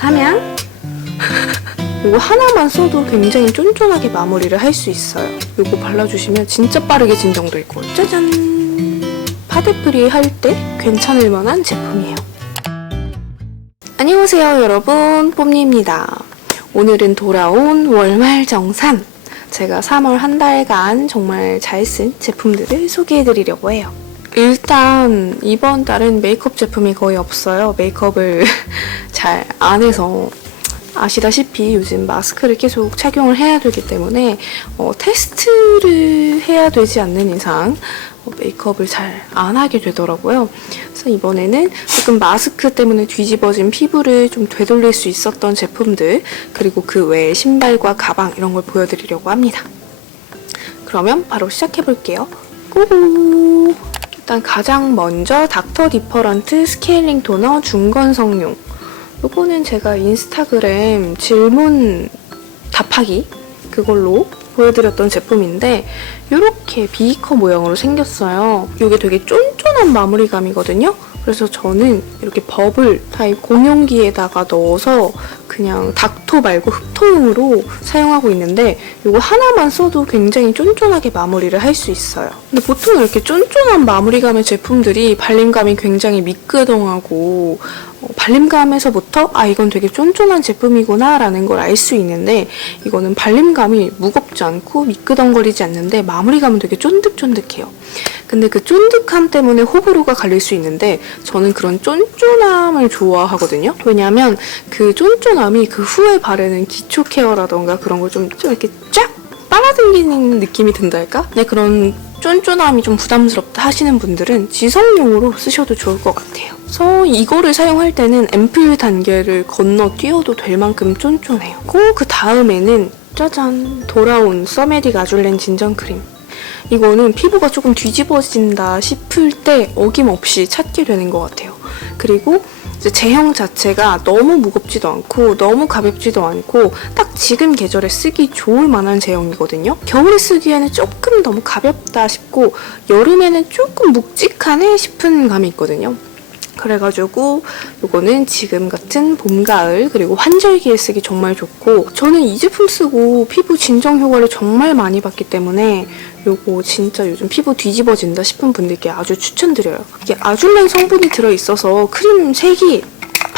그렇다면 이거 하나만 써도 굉장히 쫀쫀하게 마무리를 할 수 있어요. 이거 발라주시면 진짜 빠르게 진정될 거예요. 짜잔! 파데프리 할 때 괜찮을 만한 제품이에요. 안녕하세요 여러분 뽐니입니다. 오늘은 돌아온 월말 정산 제가 3월 한 달간 정말 잘 쓴 제품들을 소개해드리려고 해요. 일단 이번 달은 메이크업 제품이 거의 없어요. 메이크업을 잘 안 해서 아시다시피 요즘 마스크를 계속 착용을 해야 되기 때문에 어, 테스트를 해야 되지 않는 이상 어, 메이크업을 잘 안 하게 되더라고요. 그래서 이번에는 조금 마스크 때문에 뒤집어진 피부를 좀 되돌릴 수 있었던 제품들 그리고 그 외에 신발과 가방 이런 걸 보여드리려고 합니다. 그러면 바로 시작해 볼게요. 고고! 일단 가장 먼저 닥터 디퍼런트 스케일링 토너 중건 성용 요거는 제가 인스타그램 질문 답하기 그걸로 보여드렸던 제품인데 이렇게 비커 모양으로 생겼어요. 이게 되게 쫀쫀한 마무리감이거든요. 그래서 저는 이렇게 버블 타입 공용기에다가 넣어서 그냥 닥토 말고 흡토용으로 사용하고 있는데 이거 하나만 써도 굉장히 쫀쫀하게 마무리를 할 수 있어요. 근데 보통 이렇게 쫀쫀한 마무리감의 제품들이 발림감이 굉장히 미끄덩하고 어, 발림감에서부터 아 이건 되게 쫀쫀한 제품이구나 라는 걸 알 수 있는데 이거는 발림감이 무겁지 않고 미끄덩거리지 않는데 마무리감은 되게 쫀득쫀득해요. 근데 그 쫀득함 때문에 호불호가 갈릴 수 있는데 저는 그런 쫀쫀함을 좋아하거든요. 왜냐면 그 쫀쫀함이 그 후에 바르는 기초 케어라던가 그런 걸좀 좀 이렇게 쫙 빨아당기는 느낌이 든달까? 네, 그런 쫀쫀함이 좀 부담스럽다 하시는 분들은 지성용으로 쓰셔도 좋을 것 같아요. 그래서 이거를 사용할 때는 앰플 단계를 건너뛰어도 될 만큼 쫀쫀해요. 그 다음에는 짜잔 돌아온 써메딕 아줄렌 진정 크림. 이거는 피부가 조금 뒤집어진다 싶을 때 어김없이 찾게 되는 것 같아요. 그리고 제형 자체가 너무 무겁지도 않고 너무 가볍지도 않고 딱 지금 계절에 쓰기 좋을 만한 제형이거든요. 겨울에 쓰기에는 조금 너무 가볍다 싶고 여름에는 조금 묵직하네 싶은 감이 있거든요. 그래가지고 이거는 지금 같은 봄, 가을 그리고 환절기에 쓰기 정말 좋고 저는 이 제품 쓰고 피부 진정 효과를 정말 많이 봤기 때문에 요거 진짜 요즘 피부 뒤집어진다 싶은 분들께 아주 추천드려요. 이게 아줄렌 성분이 들어있어서 크림 색이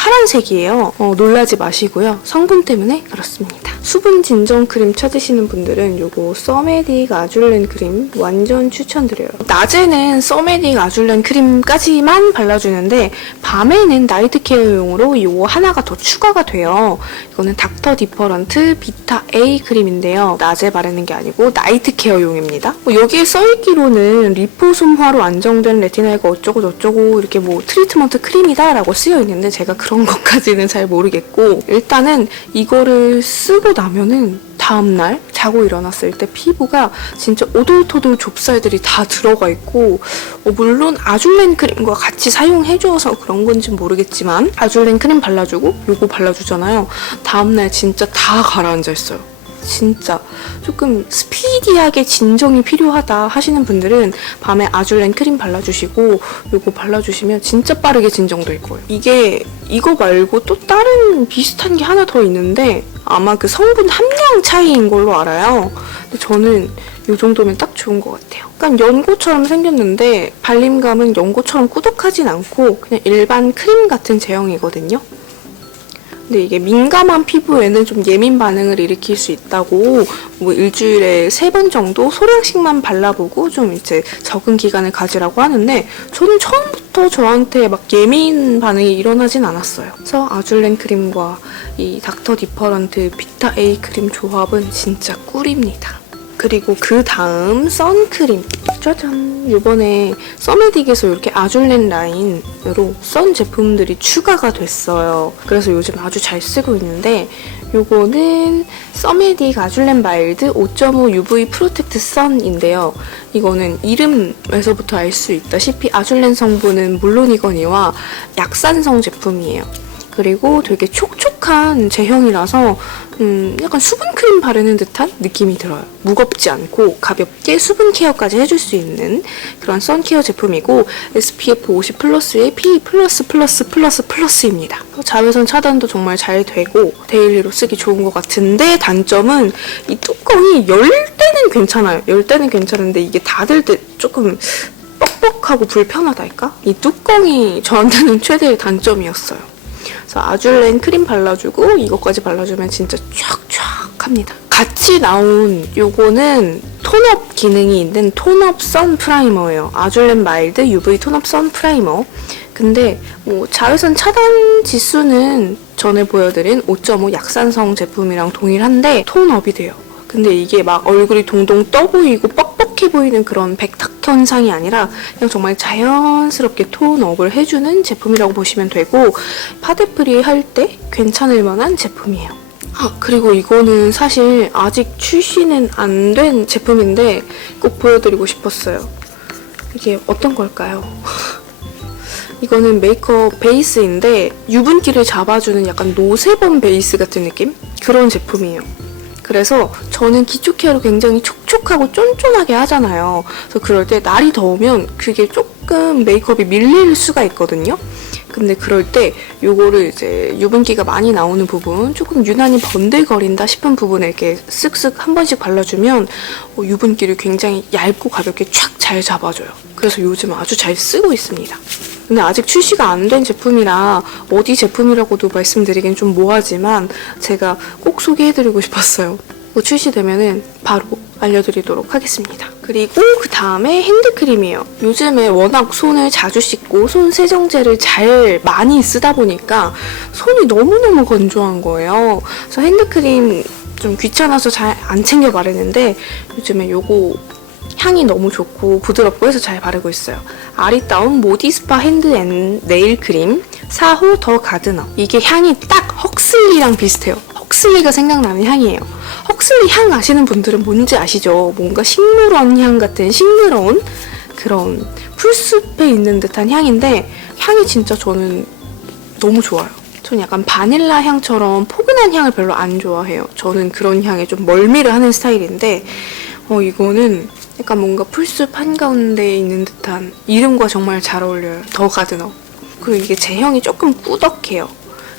파란색이에요. 어, 놀라지 마시고요. 성분 때문에 그렇습니다. 수분 진정 크림 찾으시는 분들은 요거 써메딕 아줄렌 크림 완전 추천드려요. 낮에는 써메딕 아줄렌 크림까지만 발라주는데 밤에는 나이트 케어용으로 요거 하나가 더 추가가 돼요. 이거는 닥터 디퍼런트 비타 A 크림인데요. 낮에 바르는 게 아니고 나이트 케어용입니다. 뭐 여기에 써있기로는 리포솜화로 안정된 레티나이가 어쩌고 저쩌고 이렇게 뭐 트리트먼트 크림이다라고 쓰여 있는데 제가 그런 것까지는 잘 모르겠고 일단은 이거를 쓰고 나면은 다음날 자고 일어났을 때 피부가 진짜 오돌토돌 좁쌀들이 다 들어가 있고 어, 물론 아줄렌 크림과 같이 사용해줘서 그런 건지 모르겠지만 아줄렌 크림 발라주고 요거 발라주잖아요. 다음날 진짜 다 가라앉아 있어요 진짜 조금 스피디하게 진정이 필요하다 하시는 분들은 밤에 아줄렌 크림 발라주시고 요거 발라주시면 진짜 빠르게 진정될 거예요. 이게 이거 말고 또 다른 비슷한 게 하나 더 있는데 아마 그 성분 함량 차이인 걸로 알아요. 근데 저는 이 정도면 딱 좋은 것 같아요. 약간 연고처럼 생겼는데 발림감은 연고처럼 꾸덕하진 않고 그냥 일반 크림 같은 제형이거든요. 근데 이게 민감한 피부에는 좀 예민 반응을 일으킬 수 있다고 뭐 일주일에 세 번 정도 소량씩만 발라보고 좀 이제 적응 기간을 가지라고 하는데 저는 처음부터 저한테 막 예민 반응이 일어나진 않았어요. 그래서 아줄렌 크림과 이 닥터 디퍼런트 비타 A 크림 조합은 진짜 꿀입니다. 그리고 그 다음 선크림. 짜잔. 이번에 써메딕에서 이렇게 아줄렌 라인으로 선 제품들이 추가가 됐어요. 그래서 요즘 아주 잘 쓰고 있는데 요거는 써메딕 아줄렌 마일드 5.5 UV 프로텍트 선인데요. 이거는 이름에서부터 알 수 있다시피 아줄렌 성분은 물론이거니와 약산성 제품이에요 그리고 되게 촉촉한 제형이라서 음, 약간 수분 크림 바르는 듯한 느낌이 들어요. 무겁지 않고 가볍게 수분 케어까지 해줄 수 있는 그런 선케어 제품이고 SPF 50 플러스에 PE 플러스 플러스 플러스 플러스입니다. 자외선 차단도 정말 잘 되고 데일리로 쓰기 좋은 것 같은데 단점은 이 뚜껑이 열 때는 괜찮아요. 열 때는 괜찮은데 이게 닫을 때 조금 뻑뻑하고 불편하달까? 이 뚜껑이 저한테는 최대의 단점이었어요. 그래서 아줄렌 크림 발라주고 이것까지 발라주면 진짜 촥촥합니다. 같이 나온 요거는 톤업 기능이 있는 톤업 선 프라이머예요. 아줄렌 마일드 UV 톤업 선 프라이머. 근데 뭐 자외선 차단 지수는 전에 보여드린 5.5 약산성 제품이랑 동일한데 톤업이 돼요. 근데 이게 막 얼굴이 동동 떠 보이고 뻑뻑해 보이는 그런 백탁 현상이 아니라 그냥 정말 자연스럽게 톤업을 해주는 제품이라고 보시면 되고 파데프리 할 때 괜찮을 만한 제품이에요. 아, 그리고 이거는 사실 아직 출시는 안 된 제품인데 꼭 보여드리고 싶었어요. 이게 어떤 걸까요? 이거는 메이크업 베이스인데 유분기를 잡아주는 약간 노세범 베이스 같은 느낌? 그런 제품이에요. 그래서 저는 기초 케어를 굉장히 촉촉하고 쫀쫀하게 하잖아요. 그래서 그럴 때 날이 더우면 그게 조금 메이크업이 밀릴 수가 있거든요. 근데 그럴 때 요거를 이제 유분기가 많이 나오는 부분, 조금 유난히 번들거린다 싶은 부분에 이렇게 쓱쓱 한 번씩 발라주면 어, 유분기를 굉장히 얇고 가볍게 촥 잘 잡아줘요. 그래서 요즘 아주 잘 쓰고 있습니다. 근데 아직 출시가 안 된 제품이라 어디 제품이라고도 말씀드리긴 좀 뭐하지만 제가 꼭 소개해드리고 싶었어요. 뭐 출시되면은 바로 알려드리도록 하겠습니다. 그리고 그 다음에 핸드크림이에요. 요즘에 워낙 손을 자주 씻고 손 세정제를 잘 많이 쓰다 보니까 손이 너무너무 건조한 거예요. 그래서 핸드크림 좀 귀찮아서 잘 안 챙겨 바르는데 요즘에 요거 향이 너무 좋고 부드럽고 해서 잘 바르고 있어요. 아리따운 모디스파 핸드 앤 네일 크림 4호 더 가드너. 이게 향이 딱 헉슬리랑 비슷해요. 헉슬리가 생각나는 향이에요. 헉슬리 향 아시는 분들은 뭔지 아시죠? 뭔가 식물원 향 같은 싱그러운 그런 풀숲에 있는 듯한 향인데 향이 진짜 저는 너무 좋아요. 전 약간 바닐라 향처럼 포근한 향을 별로 안 좋아해요. 저는 그런 향에 좀 멀미를 하는 스타일인데 어, 이거는 약간 뭔가 풀숲 한가운데에 있는 듯한 이름과 정말 잘 어울려요. 더 가드너. 그리고 이게 제형이 조금 꾸덕해요.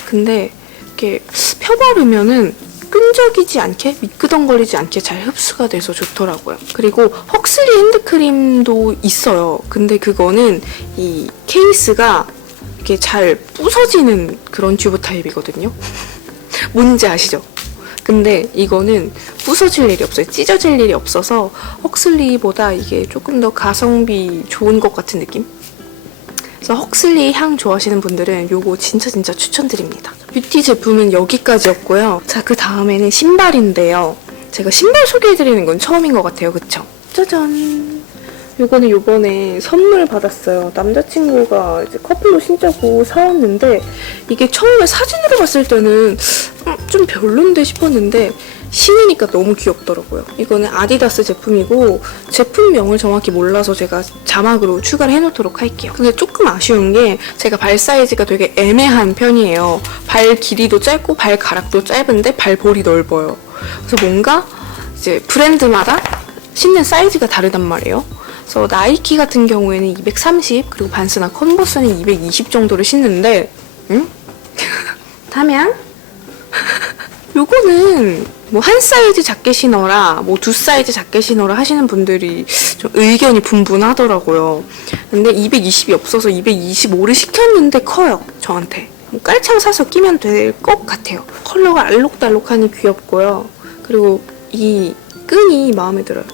근데 이렇게 펴바르면은 끈적이지 않게 미끄덩거리지 않게 잘 흡수가 돼서 좋더라고요. 그리고 헉슬리 핸드크림도 있어요. 근데 그거는 이 케이스가 이렇게 잘 부서지는 그런 튜브 타입이거든요. 뭔지 아시죠? 근데 이거는 부서질 일이 없어요. 찢어질 일이 없어서 헉슬리보다 이게 조금 더 가성비 좋은 것 같은 느낌? 그래서 헉슬리 향 좋아하시는 분들은 요거 진짜 진짜 추천드립니다. 뷰티 제품은 여기까지였고요. 자, 그 다음에는 신발인데요. 제가 신발 소개해드리는 건 처음인 것 같아요. 그쵸? 짜잔! 요거는 요번에 선물 받았어요. 남자친구가 이제 커플로 신자고 사왔는데 이게 처음에 사진으로 봤을 때는 음, 좀 별론데 싶었는데 신으니까 너무 귀엽더라고요. 이거는 아디다스 제품이고 제품명을 정확히 몰라서 제가 자막으로 추가를 해놓도록 할게요. 근데 조금 아쉬운 게 제가 발 사이즈가 되게 애매한 편이에요. 발 길이도 짧고 발 가락도 짧은데 발볼이 넓어요. 그래서 뭔가 이제 브랜드마다 신는 사이즈가 다르단 말이에요. 그래서 나이키 같은 경우에는 230 그리고 반스나 컨버스는 220 정도를 신는데 응? 담양? 요거는 뭐 한 사이즈 작게 신어라, 뭐 두 사이즈 작게 신어라 하시는 분들이 좀 의견이 분분하더라고요. 근데 220이 없어서 225를 시켰는데 커요, 저한테. 뭐 깔창 사서 끼면 될 것 같아요. 컬러가 알록달록하니 귀엽고요. 그리고 이 끈이 마음에 들어요.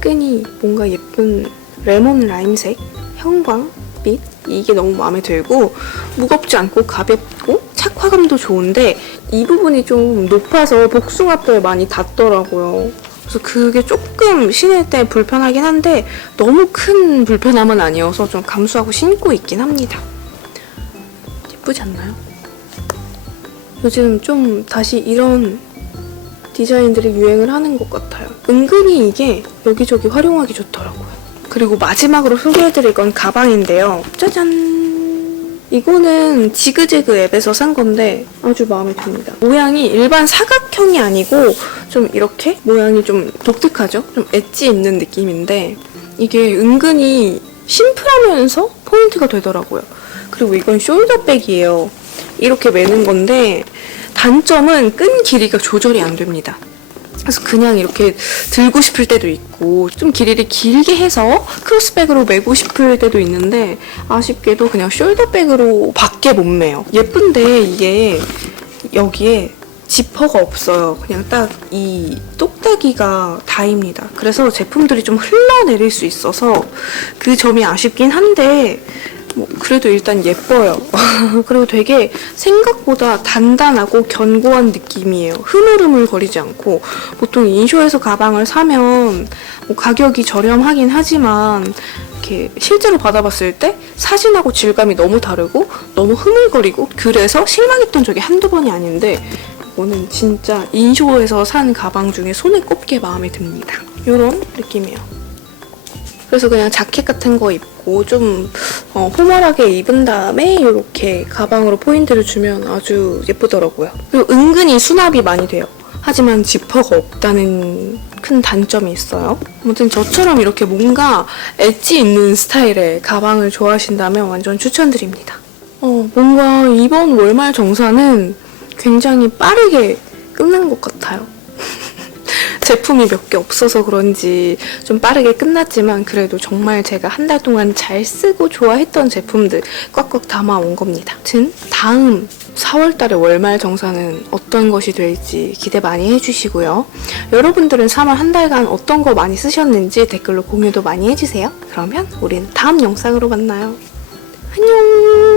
끈이 뭔가 예쁜 레몬 라임색, 형광 빛 이게 너무 마음에 들고 무겁지 않고 가볍고 착화감도 좋은데 이 부분이 좀 높아서 복숭아뼈에 많이 닿더라고요. 그래서 그게 조금 신을 때 불편하긴 한데 너무 큰 불편함은 아니어서 좀 감수하고 신고 있긴 합니다. 예쁘지 않나요? 요즘 좀 다시 이런 디자인들이 유행을 하는 것 같아요. 은근히 이게 여기저기 활용하기 좋더라고요. 그리고 마지막으로 소개해드릴 건 가방인데요. 짜잔! 이거는 지그재그 앱에서 산 건데 아주 마음에 듭니다. 모양이 일반 사각형이 아니고 좀 이렇게 모양이 좀 독특하죠? 좀 엣지 있는 느낌인데 이게 은근히 심플하면서 포인트가 되더라고요. 그리고 이건 숄더백이에요. 이렇게 매는 건데 단점은 끈 길이가 조절이 안 됩니다. 그래서 그냥 이렇게 들고 싶을 때도 있고 좀 길이를 길게 해서 크로스백으로 메고 싶을 때도 있는데 아쉽게도 그냥 숄더백으로 밖에 못 매요. 예쁜데 이게 여기에 지퍼가 없어요. 그냥 딱 이 똑딱이가 다입니다. 그래서 제품들이 좀 흘러내릴 수 있어서 그 점이 아쉽긴 한데 뭐 그래도 일단 예뻐요. 그리고 되게 생각보다 단단하고 견고한 느낌이에요. 흐물흐물 거리지 않고 보통 인쇼에서 가방을 사면 뭐 가격이 저렴하긴 하지만 이렇게 실제로 받아봤을 때 사진하고 질감이 너무 다르고 너무 흐물거리고 그래서 실망했던 적이 한두 번이 아닌데 이거는 진짜 인쇼에서 산 가방 중에 손에 꼽게 마음에 듭니다. 이런 느낌이에요. 그래서 그냥 자켓 같은 거 입고 좀 어, 포멀하게 입은 다음에 이렇게 가방으로 포인트를 주면 아주 예쁘더라고요. 그리고 은근히 수납이 많이 돼요. 하지만 지퍼가 없다는 큰 단점이 있어요. 아무튼 저처럼 이렇게 뭔가 엣지 있는 스타일의 가방을 좋아하신다면 완전 추천드립니다. 어, 뭔가 이번 월말 정산은 굉장히 빠르게 끝난 것 같아요. 제품이 몇 개 없어서 그런지 좀 빠르게 끝났지만 그래도 정말 제가 한 달 동안 잘 쓰고 좋아했던 제품들 꽉꽉 담아온 겁니다. 아무튼 다음 4월 달에 월말 정산은 어떤 것이 될지 기대 많이 해주시고요. 여러분들은 3월 한 달간 어떤 거 많이 쓰셨는지 댓글로 공유도 많이 해주세요. 그러면 우린 다음 영상으로 만나요. 안녕!